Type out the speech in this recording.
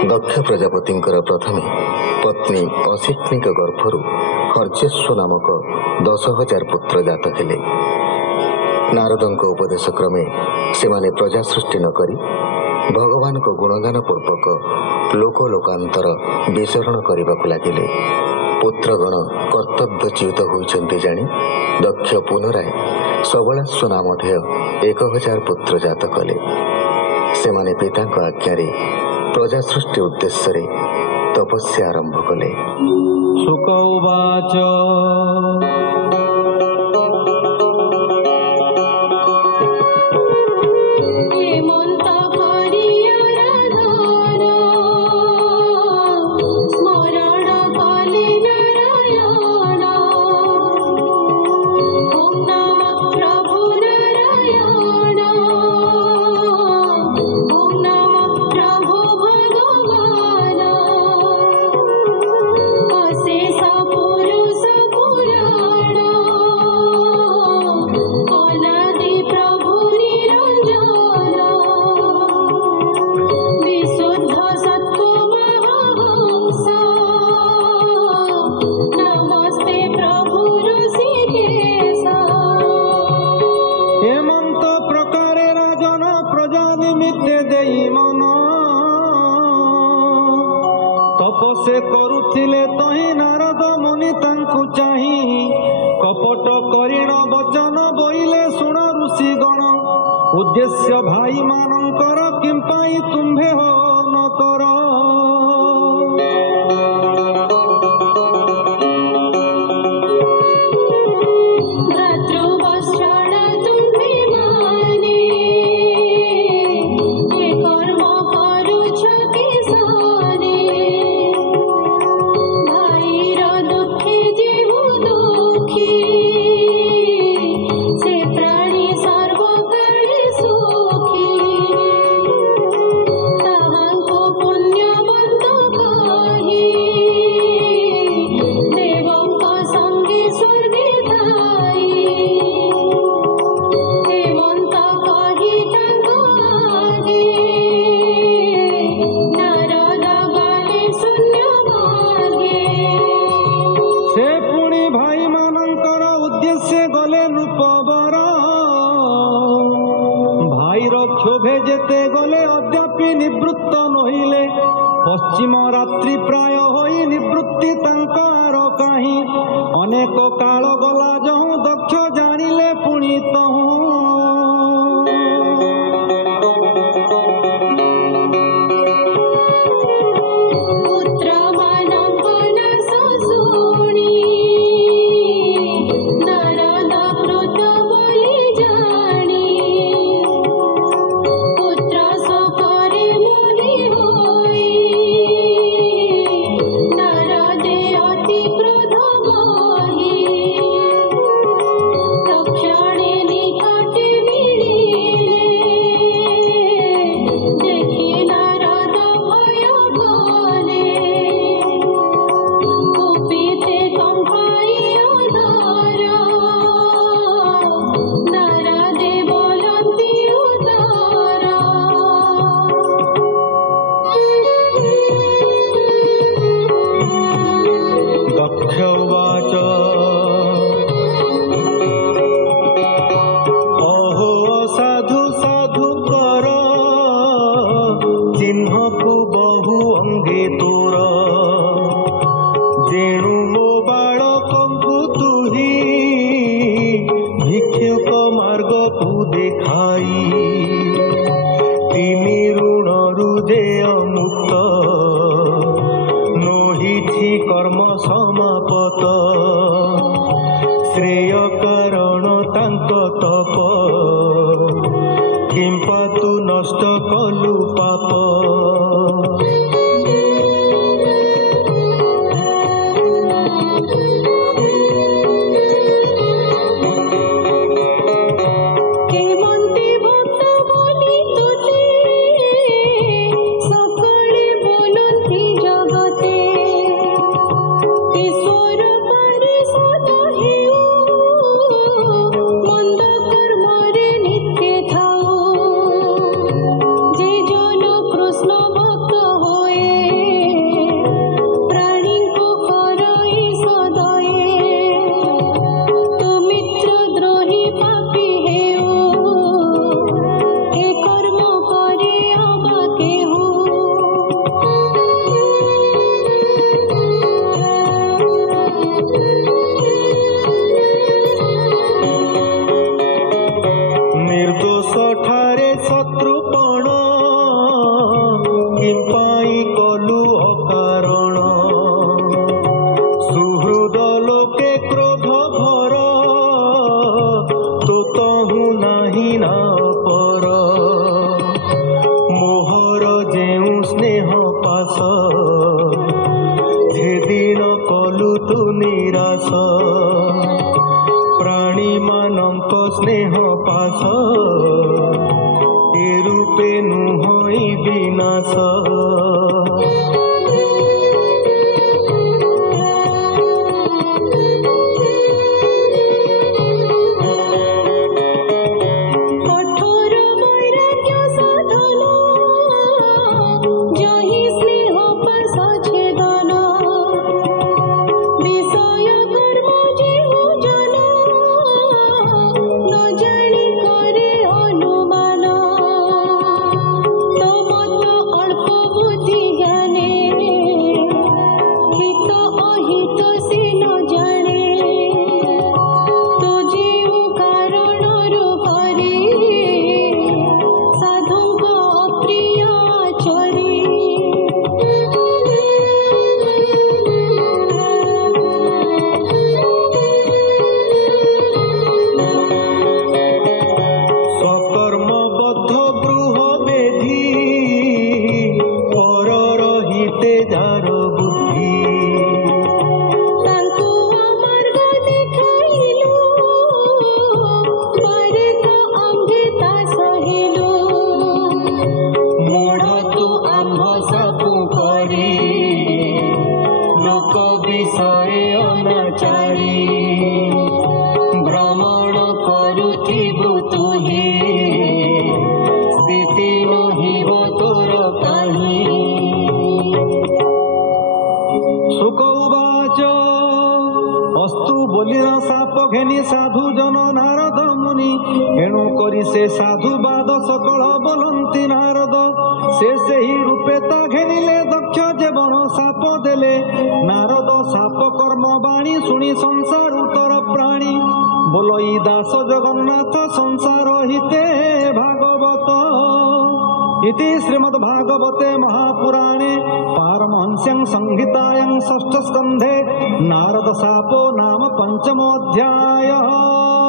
दक्ष प्रजापति प्रथमे पत्नी अशिक्नी गर्भर हर्चेश्व नामक 10,000 पुत्र जात हेले। नारद उपदेश क्रमे से प्रजा सृष्टि न करी भगवान को गुणगान पूर्वक लोकलोकांतर विचरण करने को लगिले। पुत्रगण कर्तव्यच्युत होइछन्ति जानी दक्ष पुनराय सबलाश्व नामधेय 1,000 पुत्र जात कले। सेमाने पिता आज्ञारे प्रजा सृष्टि उद्देश्य तपस्या आरंभ कले। शुक उवाच तपसे करुथिले तहि नारद मुनि तांकु चाहि कपट करिण वचन बोइले सुण ऋषि गण उद्देश्य भाई मानकर किंपाई तुम्भे हो न कर। क्षोभे जेते गले अद्यापि निवृत्त नहिले पश्चिम रात्रि प्राय होई निवृत्ति तांकार काहि अनेक काल गला जहु दक्ष जानिले पुणी तहु। कर्म समापत श्रेय कारण तांक तप किंपा तू नष्ट कलु पाप। ईश्वर किंपाई कलु अकारण सुहृद लोके क्रोध भर तो तहु नाही ना पर मोहर जेउ स्नेह पास छेदिन कलु तु निराश प्राणी मानक स्नेह पास ए रूपे नुहई विनाश साधु जन नारद मुनि एणु करी से साधुवाद सकल बोलंती नारद से ही रूपे ता घेनिले दक्ष जेवण साप देले नारद साप कर्म बाणी शुणी संसार उतर प्राणी बोलई दास जगन्नाथ संसार हिते भागवत इति श्रीमद्भागवते महापुराणे पारमहंस्यं संहितायां षष्ठ स्कन्धे नारद शापो नाम पंचमोऽध्यायः।